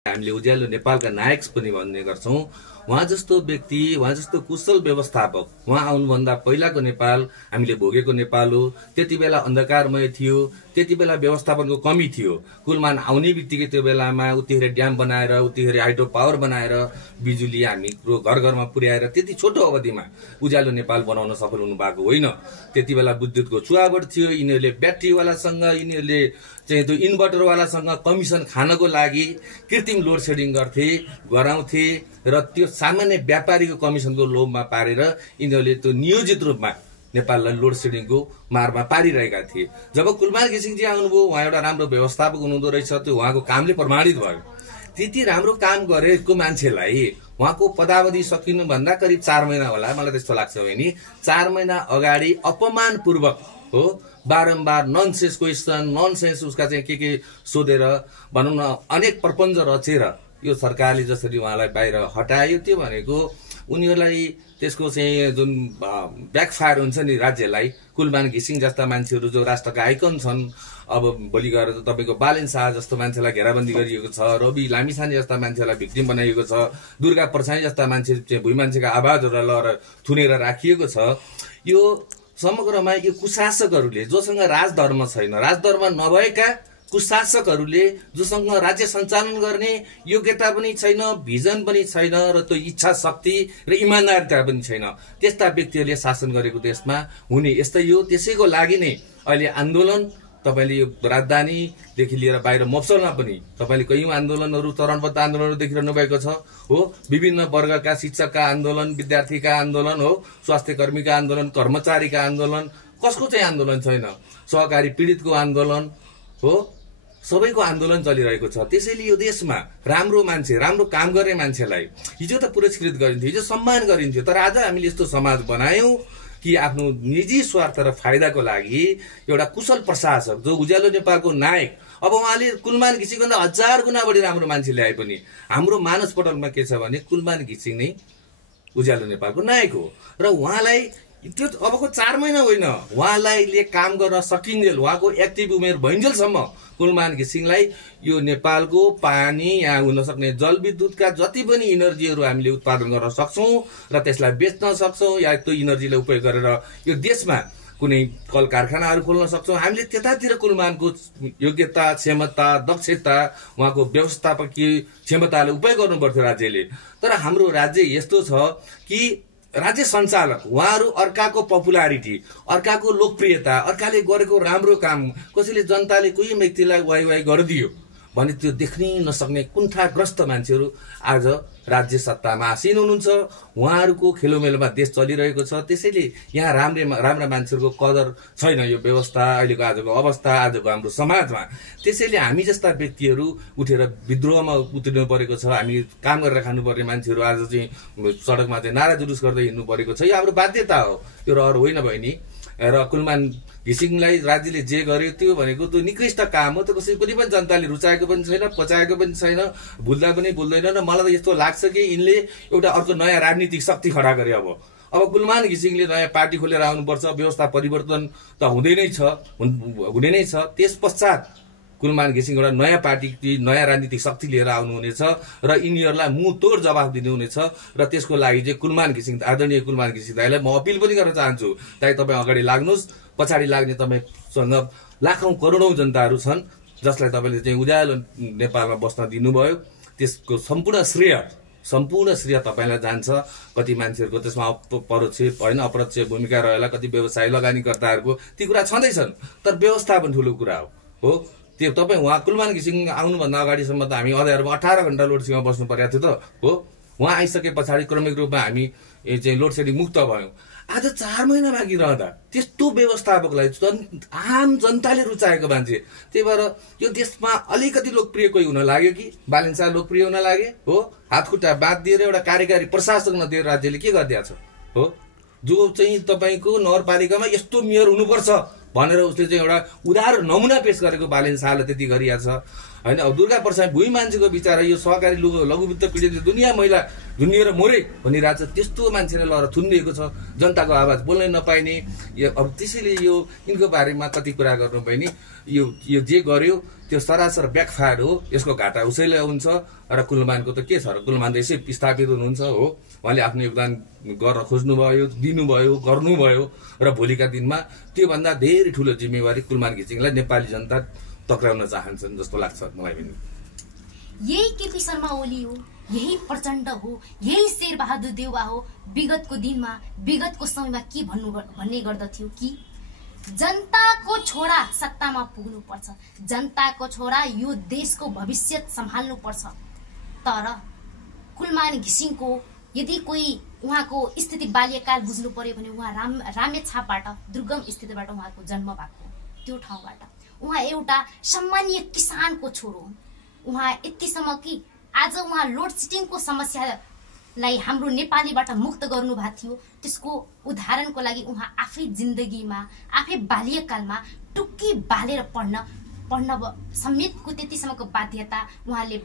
हामीले उज्यालो नेपालका नायक पनि भन्ने गर्छौं। उहाँ जस्तो व्यक्ति, उहाँ जस्तो कुशल व्यवस्थापक उहाँ आउनुभन्दा पहिलाको नेपाल हामीले भोगेको नेपाल हो। त्यति बेला अन्धकारमय थियो, त्यति बेला व्यवस्थापनको कमी थियो। कुलमान आउने बित्तिकै त्यो बेलामा उतिखेर ड्याम बनाएर, उतिखेर हाइड्रो पावर बनाएर बिजुली हाम्रो घर घरमा पुर्याएर त्यति छोटो अवधिमा उज्यालो नेपाल बनाउन सफल हुनु भएको होइन। त्यति बेला विद्युतको छुवावट थियो। यिनीहरूले ब्याट्रीवालासँग, यिनीहरूले चाहिँ त्यो इन्भर्टरवालासँग कमिसन खानको लागि कृत्रिम लोड सेडिङ गर्थे, गराउँथे र त्यो सामान्य व्यापारीको कमिसनको लोभमा पारेर यिनीहरूले त्यो नियोजित रूपमा नेपाललाई लोड सेडिङको मारमा पारिरहेका थिए। जब कुलमान घिसिङजी आउनुभयो, उहाँ एउटा राम्रो व्यवस्थापक हुनुहुँदो रहेछ। त्यो उहाँको कामले प्रमाणित भयो। त्यति राम्रो काम गरेको मान्छेलाई उहाँको पदावधि सकिनुभन्दा करिब 4 महिना होला, मलाई त्यस्तो लाग्छ भने 4 महिना अगाडि अपमानपूर्वक हो बारम्बार ननसेन्स क्वेसन, ननसेन्स उसका चाहिँ के सोधेर भनौं न अनेक प्रपञ्च रचेर यो सरकारले जसरी उहाँलाई बाहिर हटायो, त्यो भनेको उनीहरूलाई त्यसको चाहिँ जुन ब्याकफायर हुन्छ नि राज्यलाई। कुलमान घिसिङ जस्ता मान्छेहरू जो राष्ट्रका आइकन छन्, अब भोलि गएर त तपाईको बालेन शाह जस्तो मान्छेलाई घेराबन्दी गरिएको छ, रवि लामिछाने जस्ता मान्छेलाई भिक्टिम बनाइएको छ, दुर्गा प्रसाई जस्ता मान्छे चाहिँ भुइँ मान्छेका आवाजहरूलाई लएर थुनेर राखिएको छ। यो समग्रमा यो कुशासकहरूले जोसँग राजधर्म छैन, राजधर्म नभएका कुशासकहरूले जोसँग राज्य सञ्चालन गर्ने योग्यता पनि छैन, भिजन पनि छैन र त्यो इच्छा शक्ति र इमानदारिता पनि छैन, त्यस्ता व्यक्तिहरूले शासन गरेको देशमा हुने यस्तै हो। त्यसैको लागि नै अहिले आन्दोलन तपाईले यो राजधानीदेखि लिएर बाहिर मफसलमा पनि तपाईले कयौं आन्दोलनहरू, चरणबद्ध आन्दोलनहरू देखिरहनु भएको छ हो। विभिन्न वर्गका शिक्षकका आन्दोलन, विद्यार्थीका आन्दोलन हो, स्वास्थ्य कर्मीका आन्दोलन, कर्मचारीका आन्दोलन, कसको चाहिँ आन्दोलन छैन, सहकारी पीडितको आन्दोलन हो, सबैको आन्दोलन चलिरहेको छ। त्यसैले यो देशमा राम्रो मान्छे, राम्रो काम गर्ने मान्छेलाई हिजो त पुरस्कृत गरिन्थ्यो, हिजो सम्मान गरिन्थ्यो, तर आज हामीले यस्तो समाज बनायौं कि आफ्नो निजी स्वार्थ र फाइदाको लागि एउटा कुशल प्रशासक जो उज्यालो नेपालको नायक, अब उहाँले कुलमान घिसिङभन्दा 1000 गुणा बढी राम्रो मान्छे ल्याए पनि हाम्रो मानस पटलमा के छ भने कुलमान घिसिङ नै उज्यालो नेपालको नायक हो। र उहाँलाई त्यो अबको 4 महिना होइन, उहाँलाई काम गर्न सकिन्जेल, उहाँको एक्टिभ उमेर भइन्जेलसम्म कुलमान घिसिङलाई यो नेपालको पानी, यहाँ हुन सक्ने जलविद्युतका जति पनि इनर्जीहरू हामीले उत्पादन गर्न सक्छौं र त्यसलाई बेच्न सक्छौं, या त्यो इनर्जीलाई उपयोग गरेर यो देशमा कुनै कल कारखानाहरू खोल्न सक्छौं। हामीले त्यतातिर कुलमानको योग्यता, क्षमता, दक्षता, उहाँको व्यवस्थापकीय क्षमतालाई उपयोग गर्नु पर्थ्यो राज्यले। तर हाम्रो राज्य यस्तो छ कि राज्य सञ्चालक उहाँहरू अर्काको पपुलारिटी, अर्काको लोकप्रियता, अर्काले गरेको राम्रो काम, कसैले जनताले कोही व्यक्तिलाई वाइ वाइ गरिदियो भने त्यो देख्नै नसक्ने कुण्ठाग्रस्त मान्छेहरू आज राज्य सत्तामा आसीन हुनुहुन्छ। उहाँहरूको खेलोमेलोमा देश चलिरहेको छ। त्यसैले यहाँ राम्रा मान्छेहरूको कदर छैन यो व्यवस्था, अहिलेको आजको अवस्था, आजको हाम्रो समाजमा। त्यसैले हामी जस्ता व्यक्तिहरू उठेर विद्रोहमा उत्रिनु परेको छ। हामी काम गरेर खानुपर्ने मान्छेहरू आज चाहिँ सडकमा चाहिँ नारा जुलुस गर्दै हिँड्नु परेको छ। यो हाम्रो बाध्यता हो, यो रहर होइन बहिनी। र कुलमान घिसिङलाई राज्यले जे गर्यो त्यो भनेको त्यो निकृष्ट काम हो। त्यो कसै कुनै पनि जनताले रुचाएको पनि छैन, पचाएको पनि छैन, भुल्दा पनि भुल्दैन। र मलाई त यस्तो लाग्छ कि यिनले एउटा अर्को नयाँ राजनीतिक शक्ति खडा गरे। अब कुलमान घिसिङले नयाँ पार्टी खोलेर आउनुपर्छ, व्यवस्था परिवर्तन त हुँदै नै छ। त्यस पश्चात कुलमान घिसिङ एउटा नयाँ पार्टी, नयाँ राजनीतिक शक्ति लिएर आउनुहुनेछ र यिनीहरूलाई मुँह तोड जवाफ दिनुहुनेछ। र त्यसको लागि चाहिँ कुलमान घिसिङ, आदरणीय कुलमान घिसिङ दाइलाई म अपिल पनि गर्न चाहन्छु, दाइ तपाईँ अगाडि लाग्नुहोस्। पछाडि लाग्ने तपाईँसँग लाखौं करोडौं जनताहरू छन् जसलाई तपाईँले चाहिँ उज्यालो नेपालमा बस्न दिनुभयो। त्यसको सम्पूर्ण श्रेय तपाईँलाई जान्छ। कति मान्छेहरूको त्यसमा परोक्ष होइन अप्रत्यक्ष भूमिका रहेला, कति व्यवसाय लगानीकर्ताहरूको ती कुरा छँदैछन्, तर व्यवस्थापन ठुलो कुरा हो। त्यो तपाईँ उहाँ कुलमान घिसिङ आउनुभन्दा अगाडिसम्म त हामी अँध्यारोमा 18 घण्टा लोडसेडिङमा बस्नु परेको थियो त हो। उहाँ आइसके पछाडि क्रमिक रूपमा हामी चाहिँ लोड सेडिङ मुक्त भयौं। आज 4 महिना बाँकी रहँदा त्यस्तो व्यवस्थापकलाई आम जनताले रुचाएको मान्छे, त्यही भएर यो देशमा अलिकति लोकप्रिय कोही हुन लाग्यो कि बालेन शाह लोकप्रिय हुन लागे हो। हातखुट्टा बाँध दिएर एउटा कार्यकारी प्रशासक नदिएर राज्यले के गरिदिएको छ हो। जो चाहिँ तपाईँको नगरपालिकामा यस्तो मेयर हुनुपर्छ भनेर उसले चाहिँ एउटा उदाहरण नमुना पेश गरेको बालेन शाहले त्यति गरिएको छ। होइन। अब दुर्गा प्रसाद भुइँ मान्छेको बिचरा यो सहकारी लघुवित्त पीडित दुनियाँ महिला दुनियाँ मोरे भनिरहेको छ, त्यस्तो मान्छेले लहर थुनिएको छ, जनताको आवाज बोल्नै नपाइने। अब त्यसैले यो यिनको बारेमा कति कुरा गर्नु भयो नि, यो जे गर्यो त्यो सरासर ब्याकफायर हो, यसको घाटा उसैलाई हुन्छ। र कुलमानको त के छ र, कुलमान त यसै स्थापित हुनुहुन्छ हो, उहाँले आफ्नो योगदान गर्न खोज्नुभयो, दिनुभयो, गर्नुभयो र भोलिका दिनमा त्योभन्दा धेरै ठुलो जिम्मेवारी कुलमान घिसिङलाई नेपाली जनता टक्राउन चाहन्छन् जस्तो लाग्छ मलाई पनि। यही केपी शर्मा ओली हो, यही प्रचण्ड हो, यही शेरबहादुर देउवा हो विगतको दिनमा विगतको समयमा के भन्ने गर्दथ्यो कि जनताको छोरा सत्तामा पुग्नु पर्छ, जनताको छोरा यो देशको भविष्य सम्हाल्नु पर्छ। तर कुलमान घिसिङको यदि कोही उहाँको स्थिति बाल्यकाल बुझ्नु पर्यो भने उहाँ रामेछापबाट दुर्गम स्थितिबाट उहाँको जन्म भएको त्यो ठाउँबाट उहाँ एउटा सम्मानीय किसानको छोरो हुन्। उहाँ यतिसम्म कि आज उहाँ लोड सेडिङको समस्यालाई हाम्रो नेपालीबाट मुक्त गर्नु भएको थियो, त्यसको उदाहरणको लागि उहाँ आफै जिन्दगीमा आफै बाल्यकालमा टुक्की बालेर पढ्न समेतको त्यतिसम्मको बाध्यता उहाँले